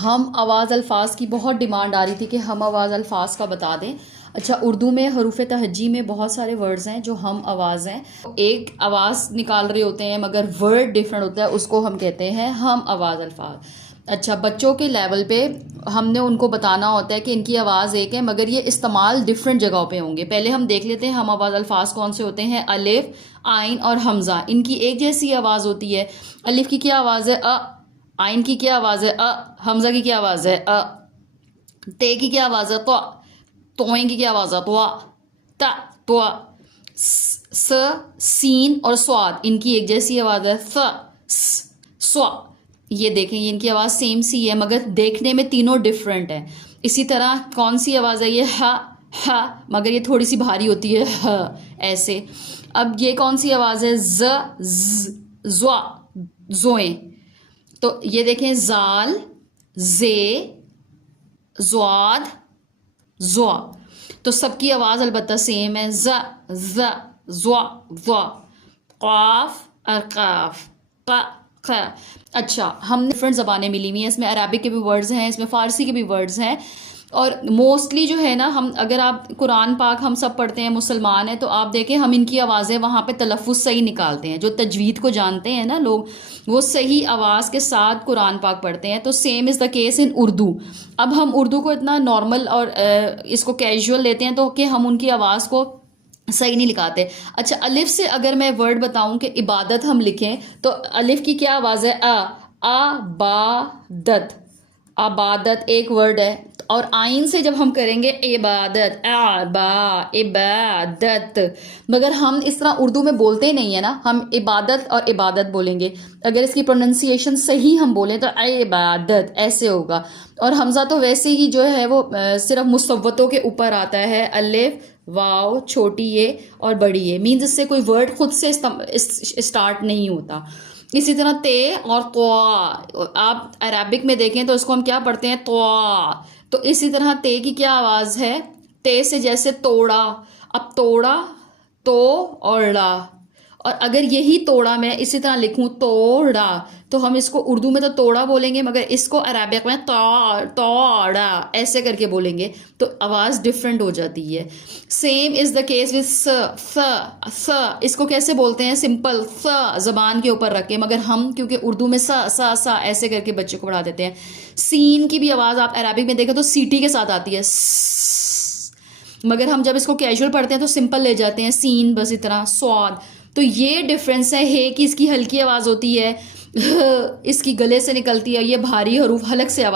हम आवाज़ अल्फाज की बहुत डिमांड आ रही थी कि हम आवाज़ अल्फाज का बता दें। अच्छा, उर्दू में हरूफ तहज्जी में बहुत सारे वर्ड्स हैं जो हम आवाज़ हैं। एक आवाज़ निकाल रहे होते हैं मगर वर्ड डिफरेंट होता है, उसको हम कहते हैं हम आवाज़ अल्फाज। अच्छा, बच्चों के लेवल पे हमने उनको बताना होता है कि इनकी आवाज़ एक है मगर ये इस्तेमाल डिफरेंट जगहों पे होंगे। पहले हम देख लेते हैं हम आवाज़ अल्फाज कौन से होते हैं। अलिफ, आइन और हमज़ा, इनकी एक जैसी आवाज़ होती है। अलिफ की क्या आवाज़ है? अ। आइन की क्या आवाज़ है? अ। हमज़ा की क्या आवाज़ है? अ। ते की क्या आवाज़ है? तो। तोएं की क्या आवाज़ है? तो। ता, तो। स, सीन और स्वाद, इनकी एक जैसी आवाज़ है। स्वा। ये देखें, ये इनकी आवाज़ सेम सी है मगर देखने में तीनों डिफरेंट है। इसी तरह कौन सी आवाज़ है? ये हा मगर ये थोड़ी सी भारी होती है, ह ऐसे। अब ये कौन सी आवाज़ है? ज़्वा, ज़ोएं। तो ये देखें, जाल, जे, ज़्वाद, ज़्वा। तो सबकी आवाज़ अलबत्ता सेम है। ज़, ज़्वा, ज़्वा। क़ाफ और क़ाफ, क़, ख़। अच्छा, हम डिफरेंट ज़बानें मिली हुई हैं, इसमें अरबिक के भी वर्ड्स हैं, इसमें फ़ारसी के भी वर्ड्स हैं। और मोस्टली जो है ना, हम अगर आप कुरान पाक हम सब पढ़ते हैं, मुसलमान हैं, तो आप देखें हम इनकी आवाज़ें वहाँ पे तलफ़्फ़ुज़ सही निकालते हैं। जो तजवीद को जानते हैं ना लोग, वो सही आवाज़ के साथ कुरान पाक पढ़ते हैं। तो same is the case in Urdu. अब हम उर्दू को इतना नॉर्मल और इसको कैजुअल लेते हैं तो कि हम उनकी आवाज़ को सही नहीं लिखाते। अच्छा, अलिफ से अगर मैं वर्ड बताऊं कि इबादत हम लिखें तो अलिफ की क्या आवाज़ है? आबादत, आबादत एक वर्ड है। और आइन से जब हम करेंगे इबादत, इबादत, मगर हम इस तरह उर्दू में बोलते नहीं है ना, हम इबादत और इबादत बोलेंगे। अगर इसकी प्रोनंसिएशन सही हम बोलें तो इबादत ऐसे होगा। और हमज़ा तो वैसे ही जो है वो सिर्फ मुसव्वतों के ऊपर आता है। अलिफ, वाव, छोटी ये और बड़ी ये, मीन्स इससे कोई वर्ड खुद से स्टार्ट नहीं होता। इसी तरह ते और त्वा, आप अरबिक में देखें तो इसको हम क्या पढ़ते हैं? त्वा। तो इसी तरह ते की क्या आवाज़ है? ते से जैसे तोड़ा, अब तोड़ा, तो और ड़ा। और अगर यही तोड़ा मैं इसी तरह लिखूं तोड़ा, तो हम इसको उर्दू में तो तोड़ा बोलेंगे मगर इसको अरबिक में तोड़ा ऐसे करके बोलेंगे, तो आवाज़ डिफरेंट हो जाती है। Same is the case with स। इसको कैसे बोलते हैं? सिंपल स ज़बान के ऊपर रख के, मगर हम क्योंकि उर्दू में सा ऐसे करके बच्चे को पढ़ा देते हैं। सीन की भी आवाज़ आप अरबिक में देखें तो सीटी के साथ आती है, मगर हम जब इसको कैजुअल पढ़ते हैं तो सिंपल ले जाते हैं, सीन बस इतना। स्वाद, तो ये डिफरेंस है। हे की इसकी हल्की आवाज़ होती है, इसकी गले से निकलती है, ये भारी हरूफ हलक से आवाज़